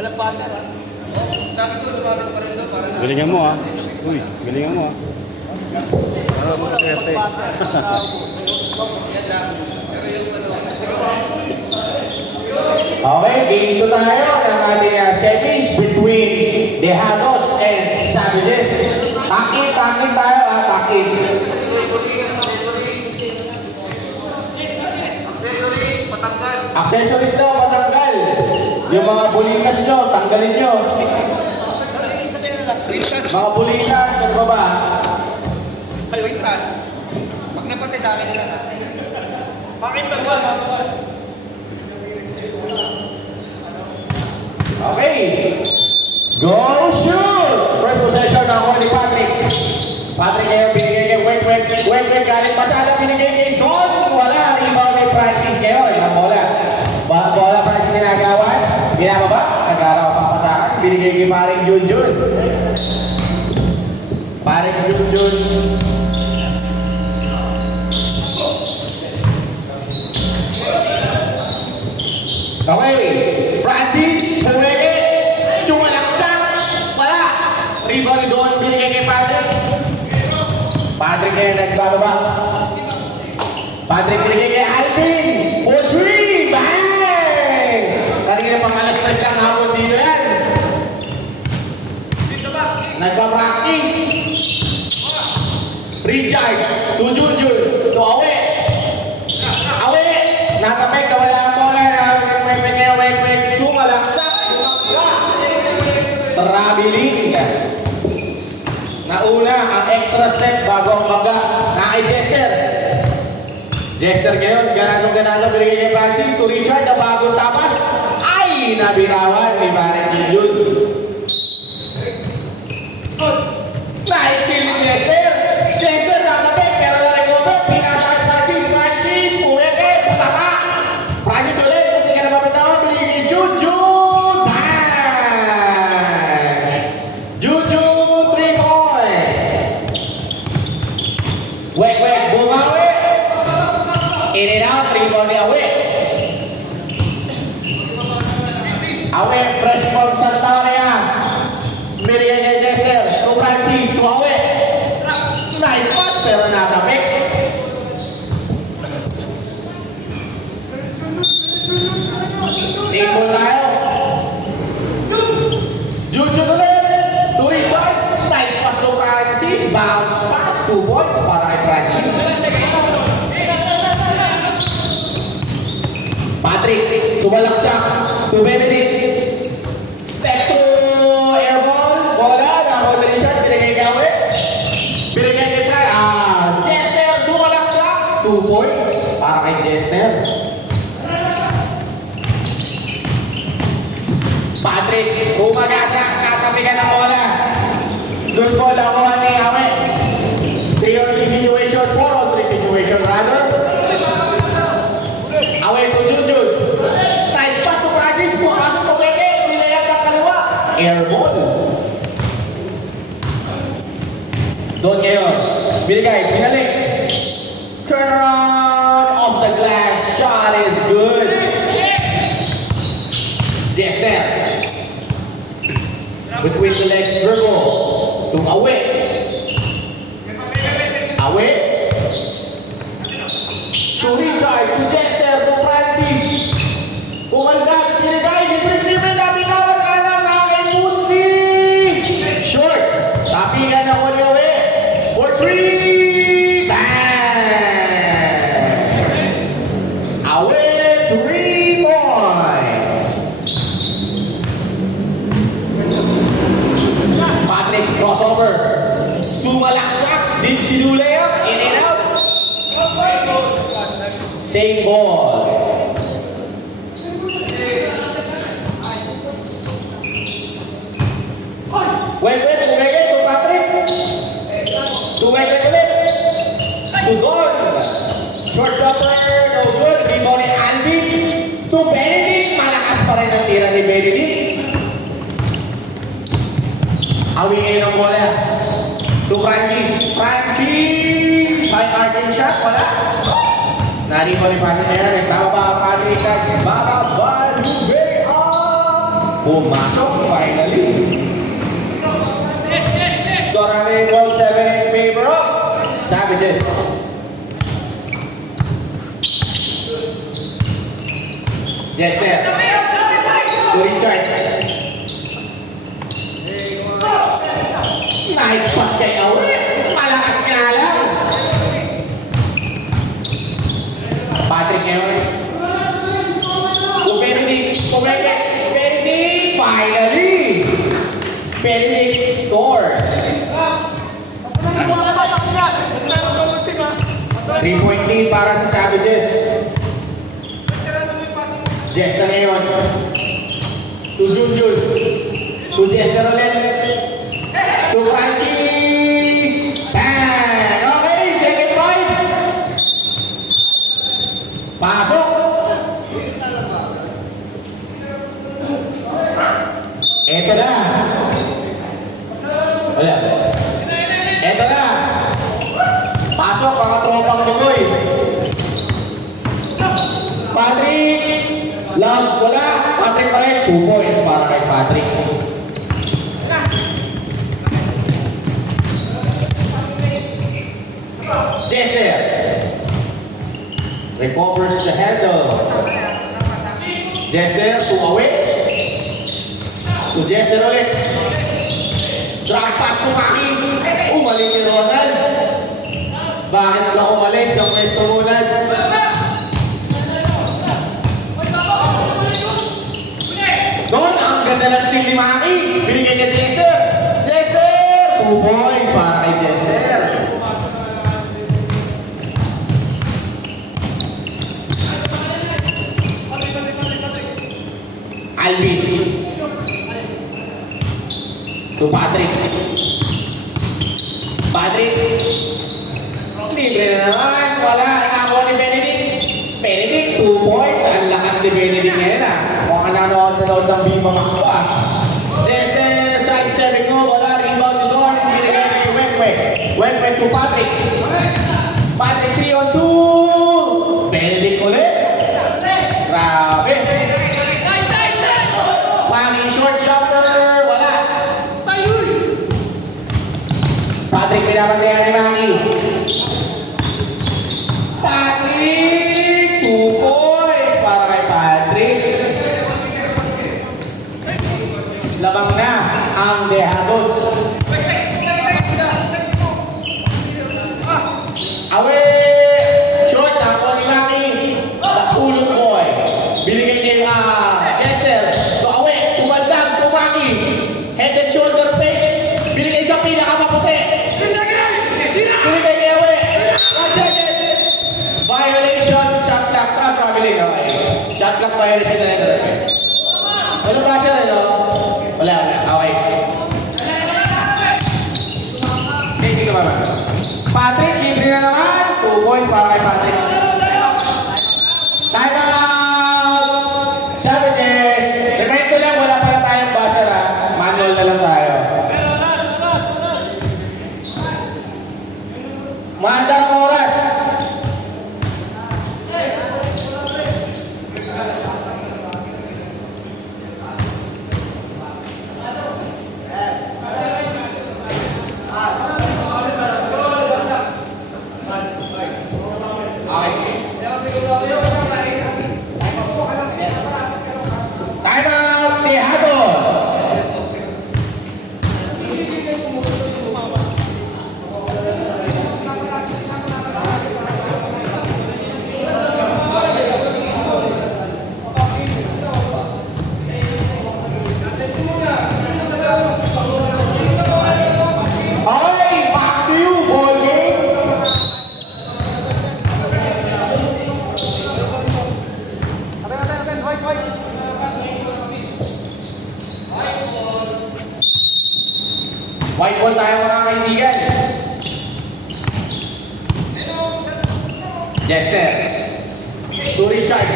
Walang passer, ha? Sabi ko, lumapit pa rin doon. Galingan mo, ha? Uy, galingan mo, ha? Ano mo swerte? Okay, game 2 tayo ng ating series between Dejados and Savages. Takin tayo, ha? Takin. Accessories daw, matanggal. Yung mga bulitas nyo, tanggalin nyo. Mga bulitas, ano ba ba? Ay, wait, pass. Pag napatid, akin lang, ha? Bakit ba? Okay. Go shoot! First possession na ako ni Patrick. Patrick ngayon binigay kay Wek, galing pasada binigay kay Don. Wala, rebound kay Francis ngayon. Ang bola. Bola Francis ginagawan. Ginama ba? Nagaraw pa pasahan. Binigay kay Paring Junjun. Paring Junjun. Okay. Francis, Puwege, Chumalakchak. Wala. Rebound doon binigay kay Patrick. Patrick ngayon nagbababa. Patrick binigay kay Alvin. Poetry! Bang! Kanina pang alas-alas ang hapon dito yan. Nagpa-practice. Richard, to Junjun, to Awe. Awe, natapik na wala ang bola na may Chumalaksak. Traveling. Nauna ang extra step bago ang bangga na kay Jester. Jester ngayon, ganado binigay kay Francis to Richard na bagong tapas. Ay, nabirawan ni Barret Junjun. Nice kill ni Jester. Jester natapik pero na-recover. Pinasa kay Francis. Puweke, putaka. Francis ulit, hindi ka na mapitawan. Binigay kay Junjun. Bang! Junjun, 3 points. Wek, bumawi. In and out, 3 point ni Awe. Awe, fresh from Santa Maria. Binigay kay Jester. To Francis, to Awe. Nice pass, pero natapik. Single tayo. Junjun ulit. To Richard. Nice pass to Francis. Bounce pass. 2 points para kay Francis. Patrick. Tumalaksak. To Benedict. Step to airball. Bola. Nako ni Richard. Binigay kay Awe. Binigay kay Jester. Tumalaksak. 2 points para kay Jester. Patrick, umagasa, katabigan ng bola. Doon po nakuha ni Awe. 3-on-3 situation, 4-on-3 situation rather. Awe to Junjun. Nice pass to Francis, pumasok po Beke, nilayag ng kaliwa. Airball. Doon ngayon, binigay, pinalik. Turn around off the glass, shot is good. Jester. Between the legs dribble to Awe. Awe. To Richard, to Jester, to Francis. Umandag, binigay, libre-libre na binawan ka lang na kay Musti. Short. Tapigan na ko ni Awe. For 3. Bang! Awe, 3 points. Patrick crossover. Sumalaksak. Deep sinulaya. In and out. Same ball. Wait, tumegay to Patrick. Tumegay ulit. To Don. Short jumper. No good. Rebound ni Andy. To Benedict. Malakas pa rin ang tira ni Benedict. Awingin ang bola. To Francis. Side arcing shot. Wala. Nari ko ni Patrick na yan. Nagtama pa ang Patrick. Baka Valubea. Pumasok, finally. Score natin 12-7 in favor of Savages. Yes, sir. To Richard. Nice pass kay Aure. Malakas nga lang. Patrick ngayon. Benedict. Finally. Benedict scores. 3-point lead para sa Savages. Jester ngayon. To Junjun. To Jester ulit. To Francis. Bang! Okay, second point. Pasok. Eto na. Wala. Eto na. Pasok, mga tropang bugoy. Patrick. Last, wala. Patrick pa rin. 2 points para kay Patrick. Jester. Recovers the handle. Jester, 2 away. To Jester ulit. Drop pass to Maki. Umalis si Ronald. Bakit na umalis ang Westo Ronald? Doon, ang ganda ng steal ni Maki. Binigay niya Jester. Jester! 2 points para kay Jester. Alvin. To Patrick. Patrick. Libre na naman. Wala. Nakakuha ni Benedict. Benedict, 2 points. Ang lakas ni Benedict ngayon ah. Mukhang nanonood ng Bima Max pa. Jester, side-stepping mo. Wala. Rebound ni Dorn. Binigay kay Wekwek. Wekwek to Patrick. Patrick 3 on 2. Benedict ulit. Grabe. Panging short jumper. Wala. Patrick, pinapantayan ni Mangi. Patrick! 2 points para kay Patrick. Labang na ang Dejados. Away! Short na ako ni Mangi. Ulong boy. Binigay niya Jester. So away. Tumaldang. Tumaki. Head and shoulder fake. Binigay sa pinakamaputi. Binigay niya away. Violation. Shot clock. Trap traveling. Okay. Shot clock violation na yun. Ano ba siya na no? Wala. Okay. Thank you ba ba? Patrick, libre na naman. 2 points para kay Patrick. Time out! Savages! Remind ko lang, wala pala tayong buzzer ha. Manual na lang tayo. Maandar ang oras. Time out, Tejados! Okay, back to you, ball game. White ball tayo mga kaibigan. Jester. To Richard.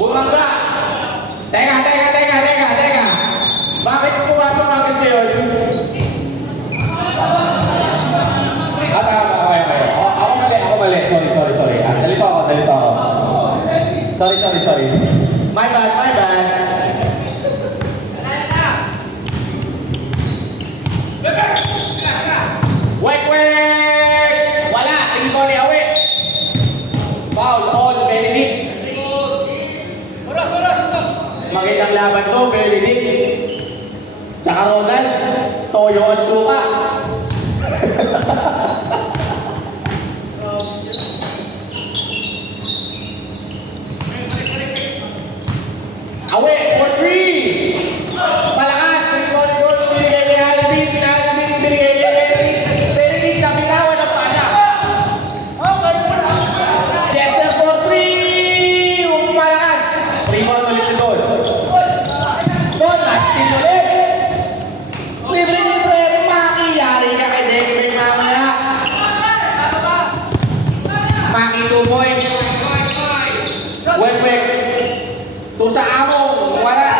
Bumangga. Teka. Bakit pumasok agad yun? Okay. Ako mali. Sorry. Dalito ako. Sorry. My bad. Magandang laban to, Benedict. Tsaka Ronald, Toyo at Suka. Away for 3. Malakas. Rebound goal. Binigay kay Alvin. Binigay kay Benedict. Benedict, kapitawan ang pasa. Chester for 3. Malakas. Rebound ulit ni Don. Don, last steal ulit. Libre. Makiyari ka kay David mamaya. Maki 2 points. Wek. Tusa Among, wala.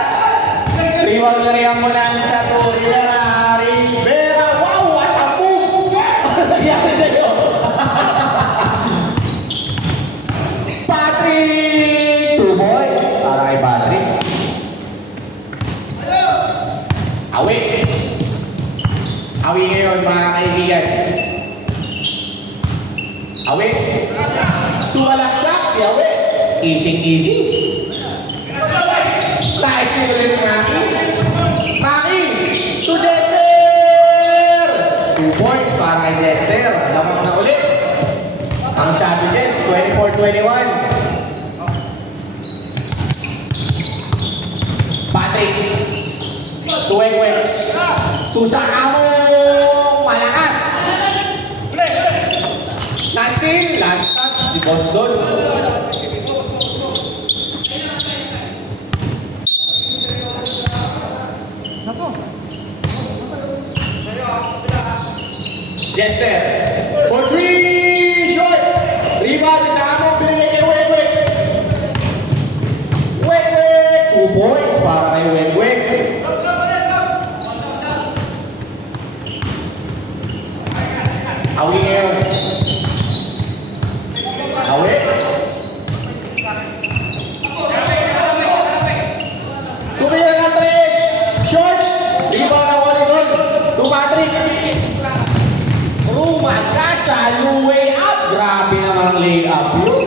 Rebound na rin mo lang sa Rivera. Wow, what a move! Ano nangyari sa'yo? Patrick! 2 points. Para kay Patrick. Awi ngayon, mga kaibigan. Awi. Tumalaksak si Awi. Easy. Nice to ulit Maki. Maki to Jester! 2 points para kay Jester. Lamang na ulit. Ang sabi Jess, 24-21. Patrick. Tuwek. Tusa Among. Malakas. Last touch di Boston. Jester for 3 shot. Rebound sa Among, binigay kay Wek. 2 points para kay Wek. Awi ngayon. Awi. Tumila ng 3. Short. Rebound na Waligon. To Patrick. Magkasa, way up. Grabe namang lay-up yun.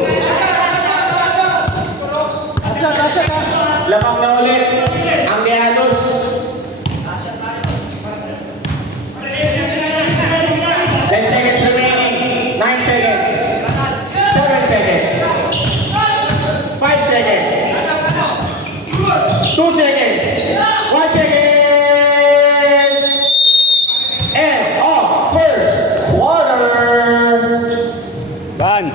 Lamang na ulit. Ang Dianos. 10 seconds remaining. 9 seconds. 7 seconds. 5 seconds. 2 seconds. 1 second. And off first quarter. Ban.